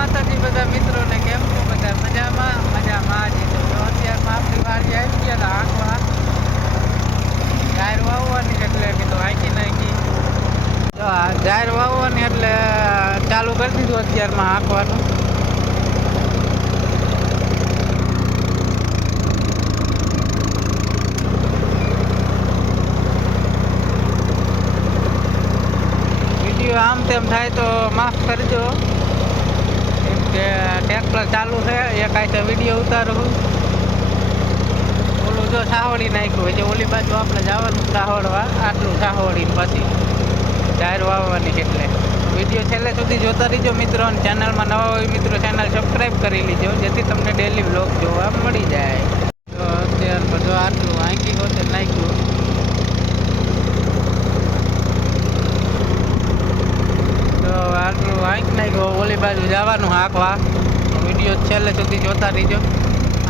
માતાજી બધા મિત્રોને કેમ છો બધા મજામાં જ તો અત્યારમાં આપણી વારી આવી ગયા આંખવા જાહેર વાવવાની એટલે કીધું આંકી નાખી તો જાહેર વાવવાની એટલે ચાલુ કરી દીધું અત્યારમાં આંકવાનું વિડીયો આમ તેમ થાય તો માફ કરજો કેમ કે ટ્રેક્ટર ચાલુ છે એક આઈતે વિડીયો ઉતારું ઓલું જો સાવડી નાખ્યું હોય ઓલી બાજુ આપણે જવાનું સાવડવા આટલું સાવડીને પછી જાહેર વાવવાની એટલે વિડીયો છેલ્લે સુધી જોતા રહીજો મિત્રો અને ચેનલમાં નવા હોય મિત્રો ચેનલ સબસ્ક્રાઈબ કરી લીજો જેથી તમને ડેલી વ્લોગ જોવા મળી જાય તો અત્યારે બધું આટલું આંકી હોતે નાખ્યું તો આટલું આંક નાખ્યું ઓલી બાજુ જવાનું હાંકવા વિડીયો છેલ્લે સુધી જોતા રહીજો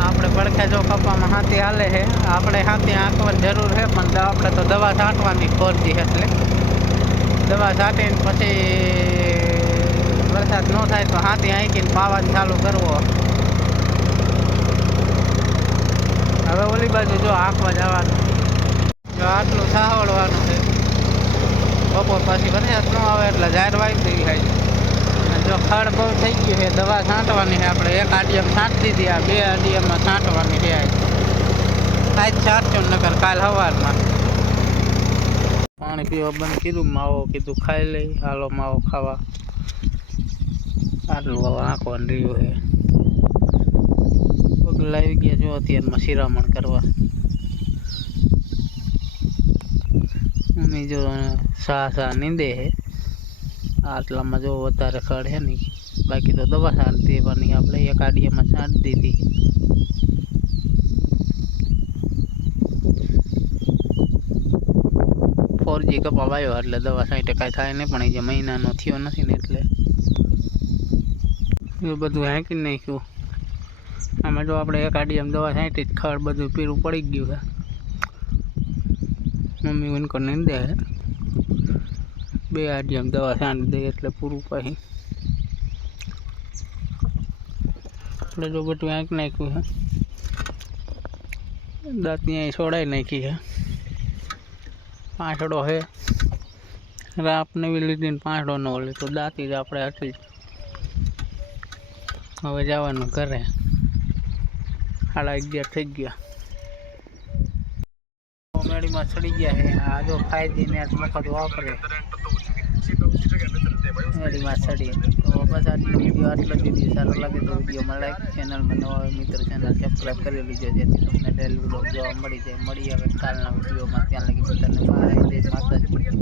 આપણે પડખે જો કપામાં હાથી હાલે છે આપણે હાથી આંકવાની જરૂર છે પણ આપણે તો દવા છાંટવાની ફોરજી એટલે દવા છાંટીને પછી વરસાદ ન થાય તો હાથી આંકીને પાવાનું ચાલુ કરવો હવે ઓલી બાજુ જો આંકવા જવાનું જો આટલું સાવડવાનું છે બપોર પછી વરસાદ ન આવે એટલે જાહેર વાવી દઈ થાય જો ખડ બહુ થઈ ગયું છે દવા છાંટવાની છે આપણે એક આડિયમ છાંટી દીધી આ બે આડિયમમાં છાંટવાની છે આજ છાંટજો નકર કાલ સવારમાં પાણી પીવા બંધ કીધું માવો કીધું ખાઈ લઈ હાલો માવો ખાવા આટલું હવે આંકવાનું રહ્યું છે પગલા આવી ગયા જો અત્યારમાં શિરામણ કરવા મમ્મી જો સા નીંદે છે આટલામાં જો વધારે ખડ છે નહીં બાકી તો દવા છાંટી દેવાની આપણે એક આડિયામાં છાંટી દીધી ફોરજી કપા વાયો એટલે દવા છાંટે કાંઈ થાય નહીં પણ એ જે મહિનાનો થયો નથી ને એટલે એ બધું હાંકી નાખ્યું આમાં જો આપણે એક આડિયામાં દવા છાંટી જ ખડ બધું પીળું પડી ગયું છે મમ્મી ઉનકો નીંદે છે બે આડિયામાં દવા છાંટી દઈએ એટલે પૂરું પછી આપણે જો બધું આંક નાખ્યું છે દાંતની અહીં છોડાઈ નાખી છે પાંસડો છે રાપ નવી લીધી ને પાંસડો ન ઓલી તો દાંતી જ આપણે હતી હવે જવાનું ઘરે 11:30 થઈ ગયા મેળીમાં ચડી ગયા છે આ જો ફાયદી ને મફત વાપરે મેળીમાં ચડીએ તો બસ આટલો વિડીયો આટલો જ વિડીયો સારો લાગે તો વિડીયોમાં લાઈક ચેનલમાં નવા હોય મિત્રો ચેનલ સબસ્ક્રાઈબ કરી લીજો જેથી તમને ડેલી વ્લોગ જોવા મળી જાય મળી આવે કાલના વિડીયોમાં ત્યાં લગી બધાને બાય જય માતાજી